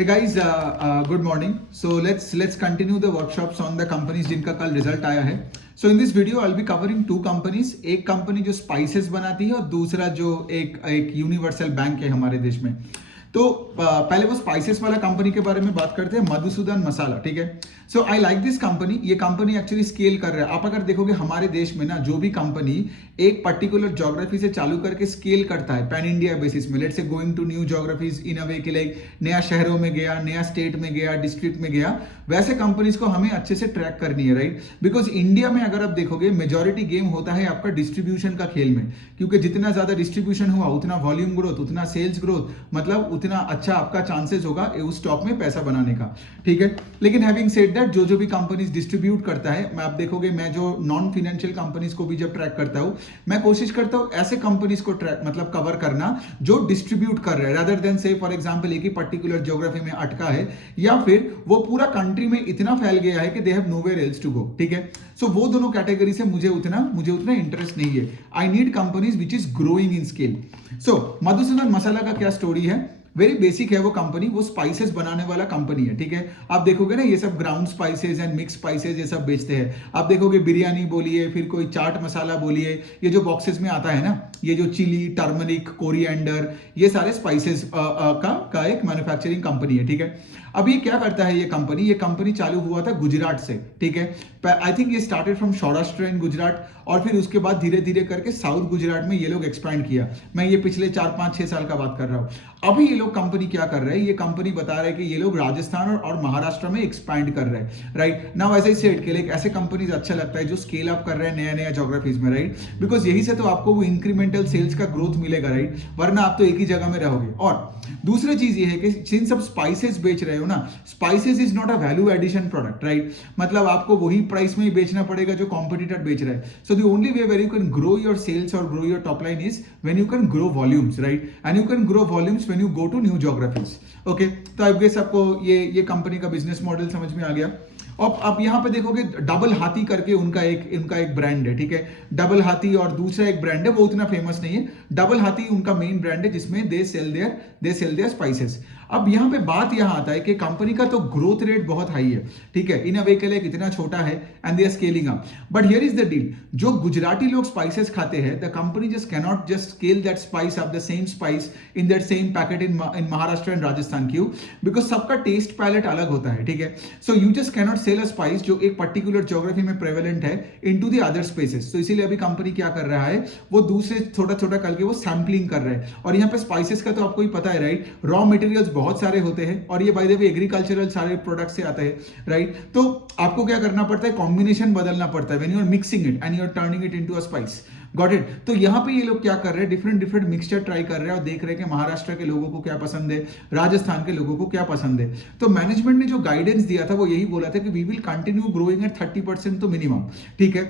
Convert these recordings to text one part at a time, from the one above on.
Hey guys, good morning. So let's continue the workshops on the companies जिनका कल result आया है. So in this video I'll be covering two companies. एक company जो spices बनाती है और दूसरा जो एक यूनिवर्सल बैंक है हमारे देश में. तो पहले वो स्पाइसेस वाला कंपनी के बारे में बात करते हैं, मधुसूदन मसाला. ठीक है. सो आई लाइक दिस कंपनी. ये कंपनी एक्चुअली स्केल कर रहा है. आप अगर देखोगे हमारे देश में ना, जो भी कंपनी एक पर्टिकुलर ज्योग्राफी से चालू करके स्केल करता है पैन इंडिया बेसिस में, let's say going to new geographies in a way के लाइक नया शहरों में गया, नया स्टेट में गया, डिस्ट्रिक्ट में गया, वैसे कंपनीज को हमें अच्छे से ट्रैक करनी है, राइट. बिकॉज इंडिया में अगर आप देखोगे मेजोरिटी गेम होता है आपका डिस्ट्रीब्यूशन का खेल में, क्योंकि जितना ज्यादा डिस्ट्रीब्यूशन हुआ उतना वॉल्यूम ग्रोथ, उतना सेल्स ग्रोथ, मतलब उतना अच्छा आपका चांसेस होगा उस स्टॉक में पैसा बनाने का. ठीक है. लेकिन हैविंग सेड दैट, जो भी कंपनीज डिस्ट्रीब्यूट करता है, मैं आप देखोगे मैं जो नॉन फाइनेंशियल कंपनीज को भी जब ट्रैक करता हूं, मैं कोशिश करता हूं ऐसे कंपनीज को ट्रैक मतलब कवर करना जो डिस्ट्रीब्यूट कर रहे हैं, रादर देन से फॉर एग्जांपल एक ही पर्टिकुलर ज्योग्राफी में अटका है या फिर वो पूरा कंट्री में इतना फैल गया है कि they have nowhere else to go. ठीक है. सो वो दोनों कैटेगरी से मुझे उतना इंटरेस्ट नहीं है. I need companies which is growing in scale. So Madhusudan Masala का क्या स्टोरी है? वेरी बेसिक है वो कंपनी. वो स्पाइसेस बनाने वाला कंपनी है. ठीक है. आप देखोगे ना, ये सब ground spices and mix spices ये सब बेचते हैं. आप देखोगे बिरयानी बोलिए, फिर कोई चाट मसाला बोलिए, ये जो बॉक्सेस में आता है ना, ये जो चिली, टर्मरिक, कोरिएंडर, ये सारे स्पाइसेस का एक मैन्युफैक्चरिंग कंपनी है. ठीक है. अब ये क्या करता है ये कंपनी चालू हुआ था गुजरात से. ठीक है. आई थिंक ये स्टार्टेड फ्रॉम सौराष्ट्र इन गुजरात, और फिर उसके बाद धीरे धीरे करके साउथ गुजरात में ये लोग एक्सपैंड किया. मैं ये पिछले 4-5-6 साल का बात कर रहा हूँ. अभी ये लोग कंपनी क्या कर रहे हैं, ये कंपनी बता रहे हैं कि ये लोग राजस्थान और महाराष्ट्र में एक्सपैंड कर रहे हैं, राइट. नाउ ऐसे ही सेट के लिए ऐसे कंपनीज अच्छा लगता है जो स्केल अप कर रहे हैं नया नया ज्योग्राफीज में, राइट. बिकॉज यही से तो आपको वो इंक्रीमेंटल सेल्स का ग्रोथ मिलेगा, राइट. वरना आप तो एक ही जगह में रहोगे. और दूसरी चीज ये है कि जिन सब स्पाइसेस बेच रहे हो ना, spices is not a value addition product, right. मतलब आपको वही प्राइस में ही बेचना पड़ेगा जो कॉम्पिटिटर बेच रहा है. So the only way where you can grow your sales और grow your top line is when you can grow volumes, right. And you can grow volumes when you go to new geographies. Okay. तो I guess आपको ये company का business model समझ में आ गया. अब आप यहाँ पे देखोगे डबल हाथी करके उनका एक ब्रांड है. ठीक है. डबल हाथी और दूसरा एक ब्रांड है, वो उतना फेमस नहीं है. डबल हाथी उनका मेन ब्रांड है जिसमें दे सेल देयर स्पाइसेस. अब यहाँ पे बात यहाँ आता है कि कंपनी का तो ग्रोथ रेट बहुत हाई है. ठीक है. इन अ वे के लिए कितना छोटा है and they are scaling up. But here is the deal, जो गुजराती लोग स्पाइसेस खाते हैं, the company just cannot just scale that spice up, the same spice in that same packet in Maharashtra and Rajasthan. क्यों? बिकॉज सबका टेस्ट पैलेट अलग होता है. ठीक है. So you just cannot sell a spice जो एक पर्टिकुलर ज्योग्राफी में प्रेवलेंट है इनटू द अदर स्पेसेस. तो इसीलिए अभी कंपनी क्या कर रहा है, वो दूसरे छोटा छोटा करके वो सैम्पलिंग कर रहे हैं. और यहाँ पे स्पाइसेस का तो आपको ही पता है, राइट. रॉ मटेरियल्स बहुत सारे होते हैं और ये बाय द वे एग्रीकल्चरल सारे प्रोडक्ट से आते हैं, राइट. तो आपको क्या करना पड़ता है, कॉम्बिनेशन बदलना पड़ता है when you are mixing it and you are turning it into a spice. Got it. तो यहाँ पे ये लोग क्या कर रहे हैं, डिफरेंट मिक्सचर ट्राई कर रहे हैं और देख रहे हैं कि महाराष्ट्र के लोगों को क्या पसंद है, राजस्थान के लोगों को क्या पसंद है. तो मैनेजमेंट ने जो गाइडेंस दिया था वो यही बोला था कि we will continue growing at 30% तो मिनिमम. ठीक है.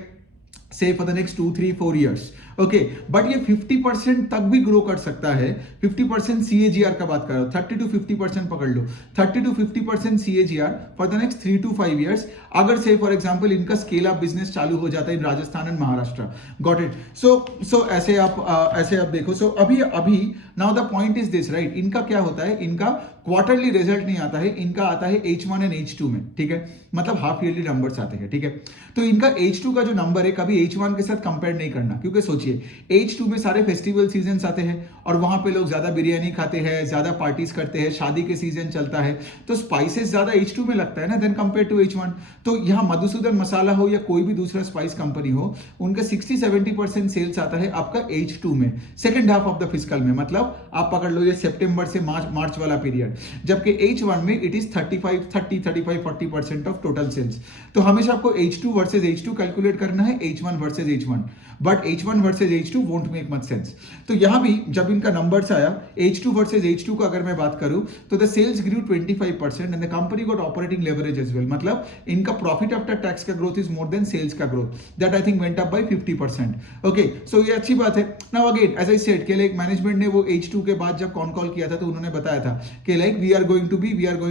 say for the next 2-3-4 years. Okay. But ये 50% तक भी ग्रो कर सकता है. 50% CAGR का बात कर रहा हूं, 30 to 50% पकड़ लो, 30 to 50% CAGR for the next 3 to 5 years. अगर से फॉर एग्जांपल इनका स्केल अप बिजनेस चालू हो जाता है in Rajasthan and Maharashtra. Got it. So ऐसे आप देखो. सो अभी now the point is this, right. इनका क्या होता है, इनका क्वार्टरली रिजल्ट नहीं आता है, इनका आता है H1 एंड H2 में. ठीक है. मतलब हाफ ईयरली नंबर्स आते हैं. ठीक है. तो इनका H2 का जो नंबर है कभी H1 के साथ कंपेयर नहीं करना, क्योंकि सोचिए H2 में सारे फेस्टिवल सीजन आते हैं और वहां पे लोग ज्यादा बिरयानी खाते हैं, ज्यादा पार्टीज करते हैं, शादी के सीजन चलता है, तो स्पाइसेस ज्यादा H2 में लगता है ना देन कंपेयर टू H1. तो यहाँ मधुसूदन मसाला हो या कोई भी दूसरा स्पाइस कंपनी हो, उनका 60-70% सेल्स आता है आपका H2 में, second half of the fiscal में. मतलब आप पकड़ लो ये सितंबर से मार्च वाला पीरियड, जबकि H1 में it is 35-40% of total sales. तो हमेशा आपको H2 वर्सेज H2 कैलकुलेट करना है, H1 versus H1. But H1 versus H2 won't make much sense. तो यहां भी जब इनका नंबर्स आया H2 वर्सेज H2 का अगर मैं बात करूं, तो the sales grew 25% and the company got operating leverage as well. मतलब इनका प्रॉफिट आफ्टर टैक्स का growth is more than sales का growth, that I think went up by 50%. Okay. So ये अच्छी बात है. Now again as I said के like management ने वो H2 के बाद जब कॉल किया था तो उन्होंने बताया था कि like we are going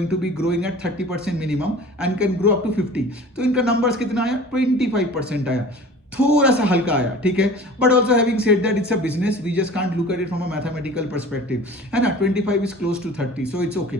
to be growing at 30% minimum and can grow up to 50. तो इनका नंबर्स कितना आया, 25% आया. थोड़ा सा हल्का आया. ठीक है. But also having said that it's a business, we just can't look at it from a mathematical perspective, है ना. 25 is close to 30, so it's okay.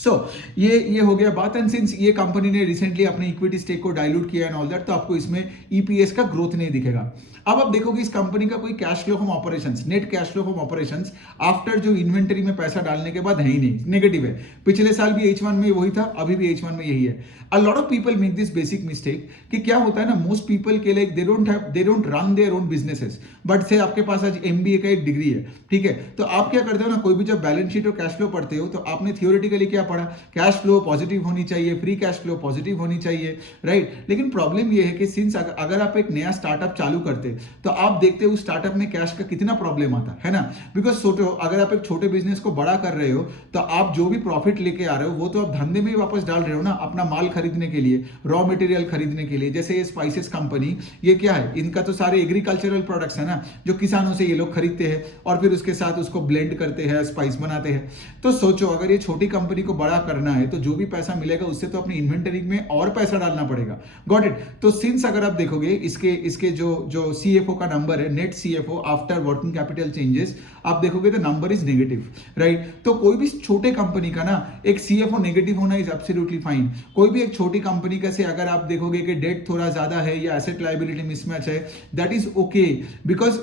So ये हो गया बात। एंड सिंस ये कंपनी ने रिसेंटली अपने इक्विटी स्टेक को डाइल्यूट किया एंड ऑल दैट, तो आपको इसमें ईपीएस का ग्रोथ नहीं दिखेगा। अब आप देखोगे इस कंपनी का कोई cash flow from operations, net cash flow from operations after जो इन्वेंटरी में पैसा डालने के बाद है ही नहीं, नेगेटिव है। पिछले साल भी H1 में वही था, अभी भी H1 में यही है। A lot of people make this basic mistake कि क्या होता है ना, मोस्ट पीपल के लिए they don't run their own businesses, but से आपके पास आज एमबीए का एक डिग्री है, ठीक है, तो आप क्या करते हो ना, कोई भी जब बैलेंस शीट और कैश फ्लो पढ़ते हो तो आपने थियोरेटिकली क्या पढ़ा, कैश फ्लो पॉजिटिव होनी चाहिए, फ्री कैश फ्लो पॉजिटिव होनी चाहिए, राइट। लेकिन प्रॉब्लम ये है कि सिंस अगर आप एक नया स्टार्टअप चालू करते तो आप देखते हो उस स्टार्टअप में कैश का कितना प्रॉब्लम आता है ना, बिकॉज सोचो अगर आप एक छोटे बिजनेस को बड़ा कर रहे हो तो आप जो भी प्रॉफिट लेके आ रहे हो वो तो आप धंधे में ही वापस डाल रहे हो ना, अपना माल खरीदने के लिए, रॉ मटेरियल खरीदने के लिए। जैसे ये स्पाइसेस कंपनी, ये क्या है, इनका तो सारे एग्रीकल्चरल प्रोडक्ट्स है ना, जो किसानों से ये लोग खरीदते हैं और फिर उसके साथ उसको ब्लेंड करते हैं, स्पाइस बनाते हैं। तो सोचो अगर ये छोटी कंपनी को बड़ा करना है तो जो भी पैसा मिलेगा उससे तो अपनी इन्वेंटरी में और पैसा डालना पड़ेगा। Got it. तो सिंस अगर आप देखोगे इसके जो सीएफओ का नंबर है, net CFO after working capital changes, आप देखोगे तो नंबर इज नेगेटिव, राइट। तो कोई भी छोटे कंपनी का ना एक सीएफओ नेगेटिव होना इज एब्सोल्युटली फाइन। कोई भी एक छोटी कंपनी का से अगर आप देखोगे कि डेट थोड़ा ज्यादा है या एसेट लायबिलिटी मिसमैच है, that is okay, because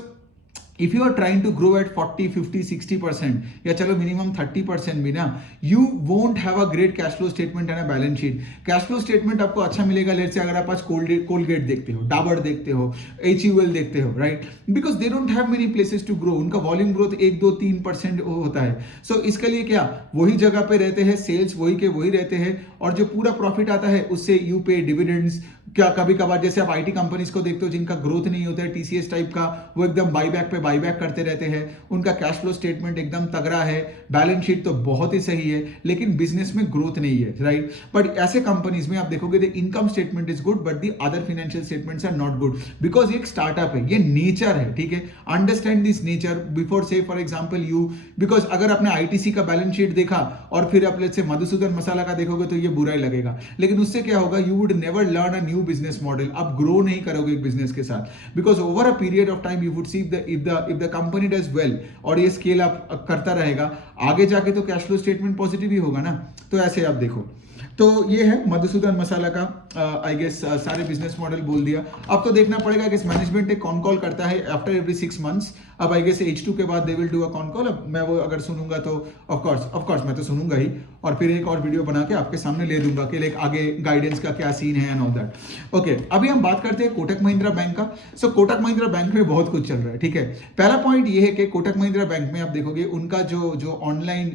if you are trying to grow at 40, 50, 60% या चलो मिनिमम 30% भी ना, you won't have a great cash flow statement and a balance sheet. Cash flow statement आपको अच्छा मिलेगा लेट से अगर आप आज कोलगेट देखते हो, डाबर देखते हो, HUL देखते हो, right, because they don't have many places to grow. उनका वॉल्यूम ग्रोथ 1, 2, 3% होता है। सो इसके लिए क्या वही जगह पे रहते हैं, सेल्स वही के वही रहते हैं, और जो पूरा प्रॉफिट आता है उससे यू पे डिविडेंड्स। क्या कभी कभार जैसे आप आईटी कंपनीज को देखते हो जिनका ग्रोथ नहीं होता है, टीसीएस टाइप का, वो एकदम बाईबैक करते रहते हैं, उनका कैश फ्लो स्टेटमेंट एकदम तगड़ा है, बैलेंस शीट तो बहुत ही सही है, लेकिन बिजनेस में ग्रोथ नहीं है, राइट। बट ऐसे कंपनीज में आप देखोगे the income statement is good but the other financial statements are not good, because एक स्टार्टअप है, ये नेचर है, ठीक है। Understand this nature before say for example you, because अगर आपने आईटीसी का बैलेंस शीट देखा और फिर आप से मधुसूदन मसाला का देखोगे तो ये बुरा ही लगेगा, लेकिन उससे क्या होगा, you would never learn a new business model, आप ग्रो नहीं करोगे एक बिजनेस के साथ, because over a period of time you would see if the company does well और ये स्केल अप करता रहेगा, आगे जाके तो कैश फ्लो स्टेटमेंट पॉजिटिव ही होगा ना। तो ऐसे आप देखो, तो ये है मधुसूदन मसाला का आई गेस सारे बिजनेस मॉडल बोल दिया। अब तो देखना पड़ेगा कि मैनेजमेंट एक कॉन कॉल करता है आफ्टर एवरी 6 मंथ्स। अब आई गेस H2 के बाद they will do a con call. अब मैं वो अगर सुनूंगा तो ऑफ कोर्स मैं तो सुनूंगा ही, और फिर एक और वीडियो बना के आपके सामने ले दूंगा कि लाइक आगे गाइडेंस का क्या सीन है एंड ऑल दैट। ओके, अभी हम बात करते हैं कोटक महिंद्रा बैंक का। सो कोटक महिंद्रा बैंक में बहुत कुछ चल रहा है, ठीक है। पहला पॉइंट ये है कि कोटक महिंद्रा बैंक में आप देखोगे उनका जो ऑनलाइन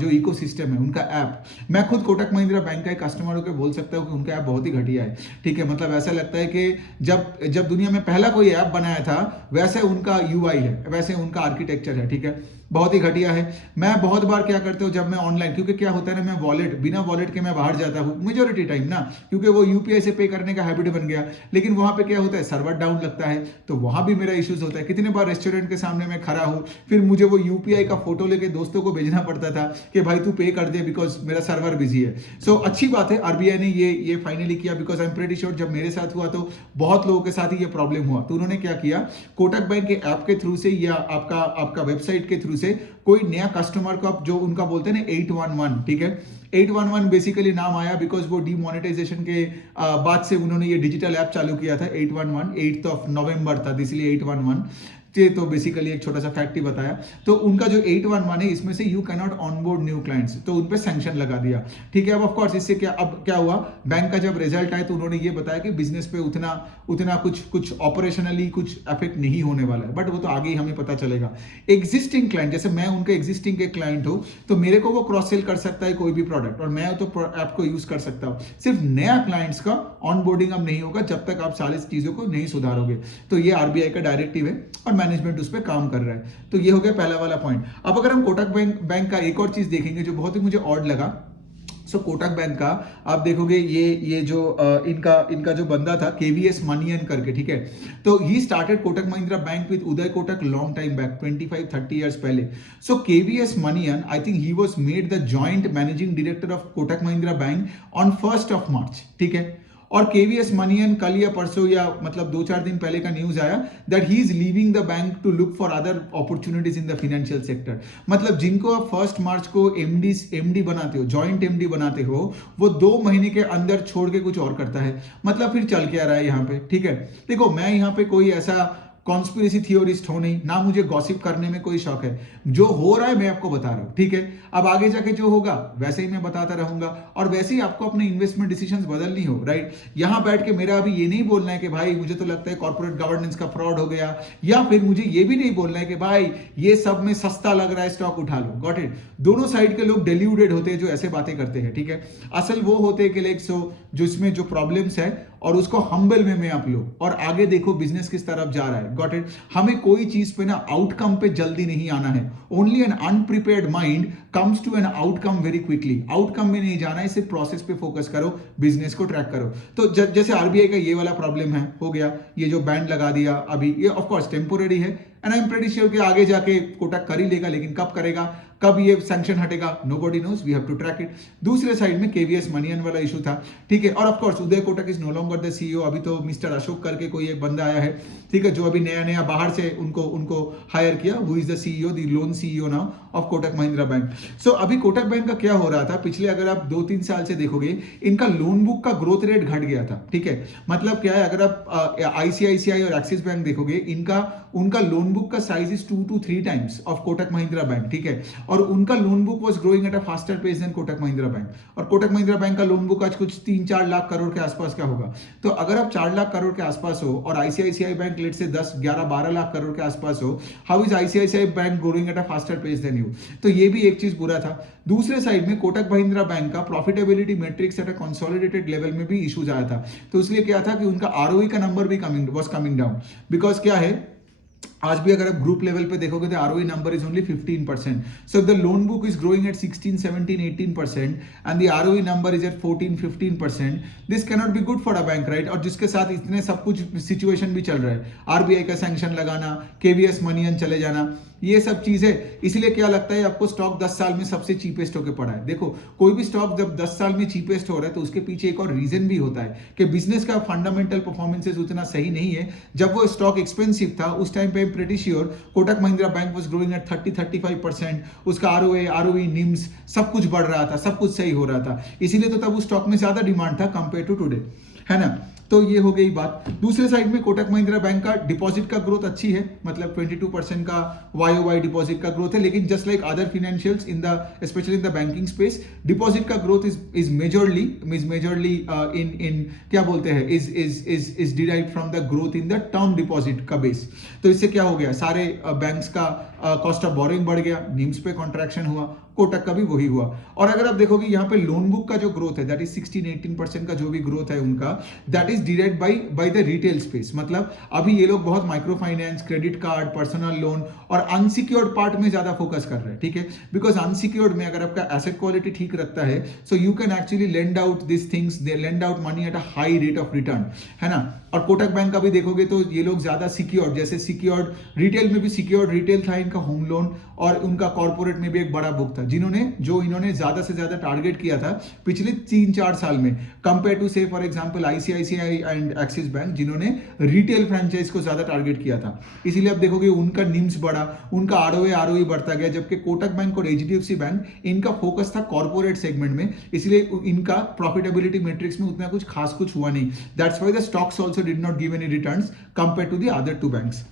जो इकोसिस्टम है, उनका ऐप, मैं खुद कोटक महिंद्रा बैंक का एक कस्टमर होकर बोल सकता हूँ कि उनका ऐप बहुत ही घटिया है, ठीक है। मतलब ऐसा लगता है कि जब दुनिया में पहला कोई ऐप बनाया था वैसे उनका यूआई है, वैसे उनका आर्किटेक्चर है, ठीक है, बहुत ही घटिया है। मैं बहुत बार क्या करता हूँ जब मैं ऑनलाइन, क्योंकि क्या होता है ना, मैं बिना वॉलेट के मैं बाहर जाता हूँ मेजोरिटी टाइम ना, क्योंकि वो यूपीआई से पे करने का हैबिट बन गया, लेकिन वहां पे क्या होता है, सर्वर डाउन लगता है, तो वहां भी मेरा इश्यूज होता है। कितने बार रेस्टोरेंट के सामने मैं खड़ा हूँ, फिर मुझे वो यूपीआई का फोटो लेके दोस्तों को भेजना पड़ता था कि भाई तू पे कर दे बिकॉज मेरा सर्वर बिजी है। सो अच्छी बात है आरबीआई ने ये फाइनली किया, because I am pretty sure जब मेरे साथ हुआ तो बहुत लोगों के साथ ही ये प्रॉब्लम हुआ। तो उन्होंने क्या किया, कोटक बैंक के ऐप के थ्रू से या आपका वेबसाइट के थ्रू से कोई नया कस्टमर को आप जो उनका बोलते हैं ना 811, ठीक है, 811 बेसिकली नाम आया बिकॉज वो डीमोनेटाइजेशन के बाद से उन्होंने ये डिजिटल ऐप चालू किया था। 811 8 नवंबर था, इसलिए 811। तो बेसिकली एक छोटा सा फैक्ट ही बताया। तो उनका जो 811 है इसमें से you can not onboard new clients, तो उन पे सैंक्शन लगा दिया, ठीक है। अब ऑफ कोर्स इससे क्या हुआ, बैंक का जब रिजल्ट आया तो उन्होंने ये बताया कि बिजनेस पे उतना कुछ ऑपरेशनली कुछ इफेक्ट नहीं होने वाला है, बट वो तो आगे ही हमें पता चलेगा। एग्जिस्टिंग क्लाइंट, जैसे मैं उनके एग्जिस्टिंग के क्लाइंट हूं तो मेरे को वो क्रॉस सेल कर सकता है कोई भी प्रोडक्ट, और मैं तो ऐप को यूज कर सकता हूं। सिर्फ नया क्लाइंट्स का ऑनबोर्डिंग अब नहीं होगा जब तक आप सारी चीजों को नहीं सुधारोगे। तो ये आरबीआई का डायरेक्टिव है और मैनेजमेंट उस पर काम कर रहा है। तो ये हो गया पहला वाला पॉइंट। अब अगर हम कोटक बैंक का एक और चीज देखेंगे जो बहुत ही मुझे ऑड लगा। सो कोटक बैंक का आप देखोगे ये जो इनका जो बंदा था केवीएस मनियन करके, ठीक है, तो he started Kotak Mahindra bank with Uday Kotak long time back 25-30 years पहले। So KVS Manian I think he was made the joint managing director of Kotak Mahindra bank on 1st of March, ठीक है। और केवीएस मनियन कल या परसों या मतलब 2-4 दिन पहले का न्यूज आया that he is leaving the bank to look for other opportunities in the financial sector. मतलब जिनको आप 1 मार्च को एमडी बनाते हो, जॉइंट एमडी बनाते हो, वो 2 महीने के अंदर छोड़ के कुछ और करता है। मतलब फिर चल के आ रहा है यहाँ पे, ठीक है। देखो मैं यहाँ पे कोई ऐसा कॉन्स्पिरेसी थियोरिस्ट हो नहीं, ना मुझे गॉसिप करने में कोई शौक है। जो हो रहा है मैं आपको बता रहा हूं, ठीक है। अब आगे जाके जो होगा वैसे ही मैं बताता रहूंगा, और वैसे ही आपको अपने इन्वेस्टमेंट डिसीजंस बदलनी हो, राइट। यहां बैठ के मेरा अभी ये नहीं बोलना है कि भाई मुझे तो लगता है कॉर्पोरेट गवर्नेंस का फ्रॉड हो गया, या फिर मुझे ये भी नहीं बोलना है कि भाई ये सब में सस्ता लग रहा है स्टॉक उठा लो। Got it. दोनों साइड के लोग डिल्यूटेड होते हैं जो ऐसे बातें करते हैं, ठीक है। असल वो होते हैं कि लाइक जो इसमें जो प्रॉब्लम्स है और उसको हम्बल में आप लो और आगे देखो बिजनेस किस तरफ जा रहा है। Got it. हमें कोई चीज पे ना आउटकम पे जल्दी नहीं आना है। Only an unprepared mind comes to an outcome very quickly. Outcome में नहीं जाना है, सिर्फ प्रोसेस पे फोकस करो, बिजनेस को ट्रैक करो। तो जैसे आरबीआई का ये वाला प्रॉब्लम है, हो गया, ये जो बैंड लगा दिया अभी, ये ऑफ कोर्स टेम्पोररी है and I am pretty sure कि आगे जाके कोटक कर ही लेगा, लेकिन कब करेगा, कब ये सैंक्शन हटेगा, nobody knows, we have to track it. दूसरे साइड में केवीएस मनियन वाला इशू था, ठीक है। और of course Uday Kotak is no longer the CEO. अभी तो मिस्टर अशोक करके कोई एक बंदा आया है, ठीक है, जो अभी नया बाहर से उनको हायर किया, who is the CEO, the lone CEO now of Kotak Mahindra bank. So अभी कोटक बैंक का क्या हो रहा था, पिछले अगर आप 2-3 साल से देखोगे इनका लोन बुक का ग्रोथ रेट घट गया था, ठीक है। मतलब क्या है, अगर आप आईसीआईसीआई और एक्सिस बैंक देखोगे, उनका लोन बुक का size is 2 to 3 times of Kotak Mahindra bank, ठीक है। और उनका loan book was growing at a faster pace than Kotak Mahindra bank. और कोटक महिंद्रा बैंक का लोन बुक आज कुछ 3-4 लाख करोड़ के आसपास का होगा। तो अगर आप 4 लाख करोड़ के आसपास हो और आईसीआईसीआई बैंक लेट से 10-11-12 लाख करोड़ के आसपास हो, how is ICICI bank growing at a faster pace than you? तो ये भी एक चीज बुरा था। दूसरे साइड में कोटक महिंद्रा बैंक का profitability matrix at a consolidated level में भी इश्यूज आया था। तो इसलिए क्या था कि उनका आरओई का नंबर भी कमिंग डाउन। बिकॉज क्या है, आज भी अगर आप ग्रुप लेवल पे देखोगे तो ROE number is only 15%. So if the loan book is growing at 16, 17, 18% and the ROE number is at 14, 15%, this cannot be good for a bank, right? और जिसके साथ इतने सब कुछ सिचुएशन भी चल रहा है, आरबीआई का सैंक्शन लगाना, केवीएस मनियन चले जाना, ये सब चीज है। इसलिए क्या लगता है आपको स्टॉक 10 साल में सबसे चीपेस्ट होकर पड़ा है? देखो, कोई भी स्टॉक जब 10 साल में चीपेस्ट हो रहा है तो उसके पीछे एक और रीजन भी होता है कि बिजनेस का फंडामेंटल परफॉर्मेंसेस उतना सही नहीं है। जब वो स्टॉक एक्सपेंसिव था उस टाइम पे pretty sure Kotak Mahindra bank was growing eight 30-35%, उसका आरओई निम्स सब कुछ बढ़ रहा था, सब कुछ सही हो रहा था, इसीलिए तो तब उस स्टॉक में ज्यादा डिमांड था कंपेयर टू टुडे, है ना। तो ये हो गई बात। दूसरे साइड में कोटक महिंद्रा बैंक का डिपॉजिट का ग्रोथ अच्छी है, मतलब 22% का वाई डिपॉजिट का ग्रोथ है, लेकिन just like other financials in the specially in the banking space, deposit का ग्रोथ इज मेजरली इन क्या बोलते हैं is derived from the growth in the term deposit का बेस। तो इससे क्या हो गया, सारे बैंक्स का कॉस्ट ऑफ बोरोइंग बढ़ गया, निम्स पे कॉन्ट्रैक्शन हुआ, कोटक का भी वही हुआ। और अगर आप देखोगे यहाँ पे लोन बुक का जो ग्रोथ है दैट इज 16-18% का जो भी ग्रोथ है उनका, that is derived by the retail space. मतलब अभी ये लोग बहुत micro finance, credit card, personal loan और अनसिक्योर्ड पार्ट में ज्यादा फोकस कर रहे हैं, ठीक है। बिकॉज अनसिक्योर्ड में अगर आपका एसेट क्वालिटी ठीक रखता है so you can actually lend out this things, they lend out money at a high rate of return, है ना। और कोटक बैंक का भी देखोगे तो ये लोग ज्यादा सिक्योर्ड, जैसे सिक्योर्ड रिटेल में भी सिक्योर्ड रिटेल था इनका, होम लोन, और उनका कॉर्पोरेट में भी एक बड़ा बुक था, इन्होंने ज्यादा से ज्यादा टारगेट किया था पिछले 3-4 साल में कंपेयर टू से for example ICICI and axis bank, जिन्होंने रिटेल फ्रेंचाइज को ज्यादा टारगेट किया था। इसीलिए आप देखोगे उनका निम्स बढ़ा, उनका आरओई बढ़ता गया, जबकि कोटक बैंक और एचडीएफसी बैंक इनका फोकस था कॉर्पोरेट सेगमेंट में, इसलिए इनका प्रॉफिटेबिलिटी मैट्रिक्स में उतना कुछ खास कुछ हुआ नहीं। That's why the stocks also did not give any returns compare to the other two banks.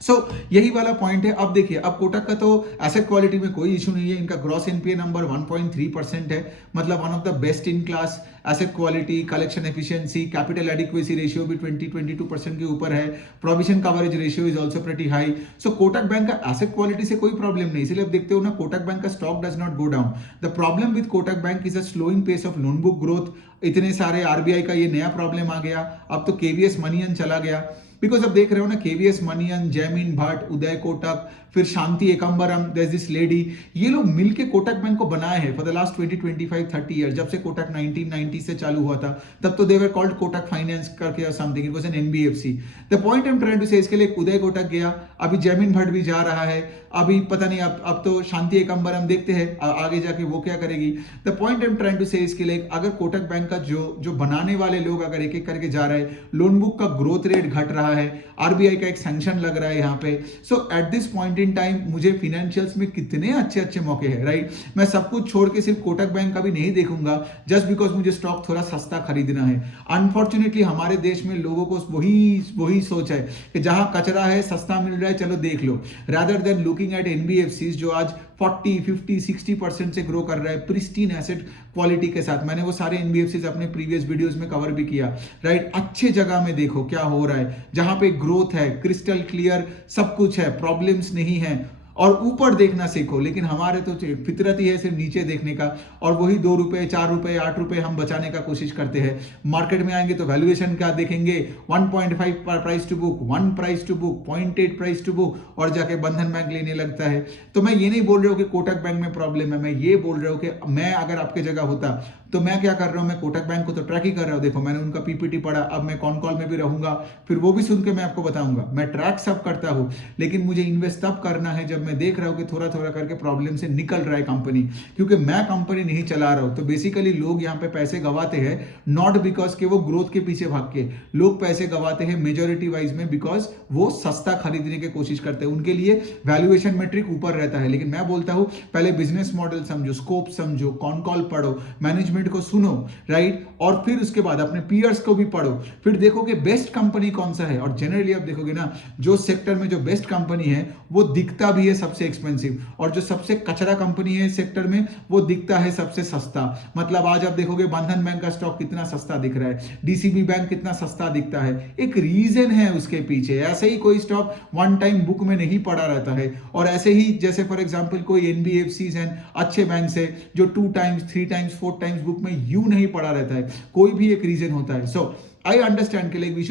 So यही वाला पॉइंट है। अब देखिए, अब कोटक का तो एसेट क्वालिटी में कोई इशू नहीं है, इनका ग्रॉस एनपीए नंबर 1.3% है, मतलब one of the best in class. Asset quality, collection efficiency, capital adequacy ratio भी 20-22% के ऊपर है, provision coverage ratio is also pretty high. So Kotak bank का एसेट क्वालिटी से कोई प्रॉब्लम नहीं, इसलिए आप देखते हो ना कोटक बैंक का stock does not go down. The problem with Kotak bank is a slowing pace of loan book growth. इतने सारे आरबीआई का ये नया प्रॉब्लम आ गया, अब तो केवीएस मनियन चला गया, बिकॉज अब देख रहे हो ना, केवीएस मनियन, जैमिन भट्ट, उदय कोटक, फिर शांति एकम्बरम, देयर इज दिस लेडी, ये लोग मिलके कोटक बैंक को बनाए हैं फॉर द लास्ट 20-25-30 ईयर। जब से कोटक 1990 से चालू हुआ था तब तो they were called Kotak finance करके something, it was an NBFC. The point I am trying to say, इसके लिए उदय कोटक गया, अभी जैमिन भट्ट भी जा रहा है, अभी पता नहीं अब तो शांति एकम्बरम देखते हैं आगे जाके वो क्या करेगी। The point I am trying to say, इसके लिए अगर कोटक बैंक का जो बनाने वाले लोग अगर एक एक करके जा रहे हैं, लोन बुक का ग्रोथ रेट घट रहा है, आरबीआई का एक सैंक्शन लग रहा है यहाँ पे, so at this point in time मुझे फिनेंशियल्स में कितने अच्छे अच्छे मौके हैं, राइट। मैं सब कुछ छोड़ के सिर्फ कोटक बैंक का भी नहीं देखूंगा जस्ट बिकॉज मुझे स्टॉक थोड़ा सस्ता खरीदना है। अनफॉर्चुनेटली हमारे देश में लोगों को वही सोच है कि जहां कचरा है, सस्ता मिल रहा है, चलो देख लो, rather than looking at NBFCs जो आज 40, 50, 60% से ग्रो कर रहा है प्रिस्टीन एसेट क्वालिटी के साथ। मैंने वो सारे एनबीएफसीज अपने प्रीवियस वीडियोस में कवर भी किया, राइट। अच्छे जगह में देखो क्या हो रहा है, जहां पे ग्रोथ है, क्रिस्टल क्लियर सब कुछ है, प्रॉब्लम्स नहीं है, और ऊपर देखना सीखो। लेकिन हमारे तो फितरत ही है सिर्फ नीचे देखने का, और वही 2 रुपए, 4 रुपए, 8 रुपए हम बचाने का कोशिश करते हैं। मार्केट में आएंगे तो वैल्यूएशन क्या देखेंगे, 1.5 price to book, 1 price to book, 0.8 price to book, और जाके बंधन बैंक लेने लगता है। तो मैं ये नहीं बोल रहा हूँ कि कोटक बैंक में प्रॉब्लम है, मैं ये बोल रहा हूँ कि मैं अगर आपके जगह होता तो मैं क्या कर रहा हूं, मैं कोटक बैंक को तो ट्रैक ही कर रहा हूं। देखो मैंने उनका पीपीटी पढ़ा, अब मैं कॉन कॉल में भी रहूंगा, फिर वो भी सुन के मैं आपको बताऊंगा। मैं ट्रैक सब करता हूं, लेकिन मुझे इन्वेस्ट तब करना है जब मैं देख रहा हूं कि थोड़ा थोड़ा करके प्रॉब्लम से निकल रहा है कंपनी, क्योंकि मैं कंपनी नहीं चला रहा हूं। तो बेसिकली लोग यहाँ पे पैसे गवाते हैं नॉट बिकॉज के वो ग्रोथ के पीछे भाग के, लोग पैसे गवाते हैं मेजोरिटी वाइज में बिकॉज वो सस्ता खरीदने की कोशिश करते हैं, उनके लिए वैल्यूएशन मेट्रिक ऊपर रहता है। लेकिन मैं बोलता हूं पहले बिजनेस मॉडल समझो, स्कोप समझो, कॉन कॉल पढ़ो, मैनेजमेंट को सुनो, राइट, और फिर उसके बाद अपने पीयर्स को भी पढ़ो, फिर देखो कि बेस्ट कंपनी कौन सा है। और जनरली आप देखोगे ना, जो सेक्टर में जो बेस्ट कंपनी है वो दिखता भी है सबसे एक्सपेंसिव, और जो सबसे कचरा कंपनी है सेक्टर में वो दिखता है सबसे सस्ता। मतलब आज आप देखोगे बंधन बैंक का स्टॉक कितना सस्ता दिख रहा है, डीसीबी बैंक कितना सस्ता दिखता है, एक रीजन है उसके पीछे। ऐसे ही कोई स्टॉक वन टाइम बुक में नहीं पड़ा रहता है, और ऐसे ही जैसे फॉर एग्जांपल कोई एनबीएफसीज हैं, अच्छे बैंक से जो 2 टाइम्स 3 टाइम्स 4 टाइम्स बुक में यूं नहीं पड़ा रहता है, कोई भी एक रीजन होता है। सो आई अंडरस्टैंड के लिए we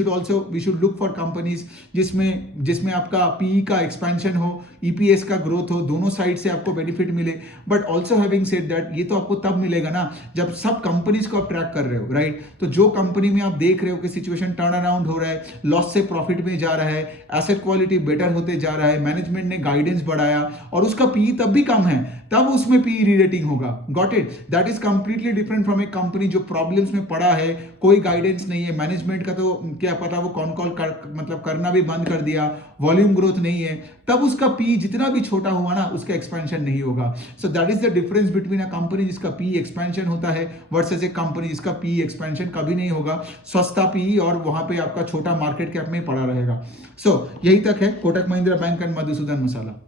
should look for companies जिसमें आपका पीई का एक्सपेंशन हो, ईपीएस का ग्रोथ हो, दोनों साइड से आपको बेनिफिट मिले। But also having said that, ये तो आपको तब मिलेगा ना जब सब कंपनीज को आप ट्रैक कर रहे हो, राइट। तो जो कंपनी में आप देख रहे हो कि सिचुएशन टर्न अराउंड हो रहा है, लॉस से प्रॉफिट में जा रहा है, एसेट क्वालिटी बेटर होते जा रहा है, मैनेजमेंट ने गाइडेंस बढ़ाया और उसका पीई तब भी कम है, तब उसमें पीई रीरेटिंग होगा। Got it? That is completely different from A company जो प्रॉब्लम्स में पड़ा है, कोई गाइडेंस नहीं है, मैनेजमेंट का तो क्या पता वो कॉन कॉल मतलब करना भी बंद कर दिया, वॉल्यूम ग्रोथ नहीं है, तब उसका पी जितना भी छोटा हुआ ना उसका एक्सपेंशन नहीं होगा। So that is the difference between a company जिसका पी एक्सपेंशन होता है वर्सेस ए कंपनी जिसका पी एक्सपेंशन कभी नहीं होगा, सस्ता पी और वहां पे आपका छोटा मार्केट कैप में पड़ा रहेगा। सो यही तक है Kotak Mahindra bank and Madhusudan masala.